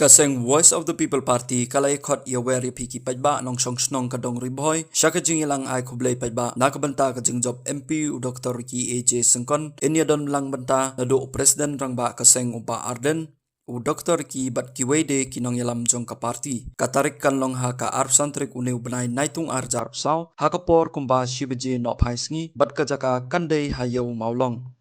Kaseng Voice of the People Party kalai khot yaweri phiki paidbah nong song snong kadong ri bhoi shaka jing ilang ai Khublei paidbah nakabanta ka jing job MP Dr. Ki AJ Sengkon Don lang banta nado Presiden rangba kaseng upa Arden Dr. Ki bat kiwei de kinong yalam jong ka party katarik kan long ha ka arp santrik uneu benai naitung arjar saw hakapor kumba shibaje no phaisngi bat ka jaka kandei ha ïewmawlong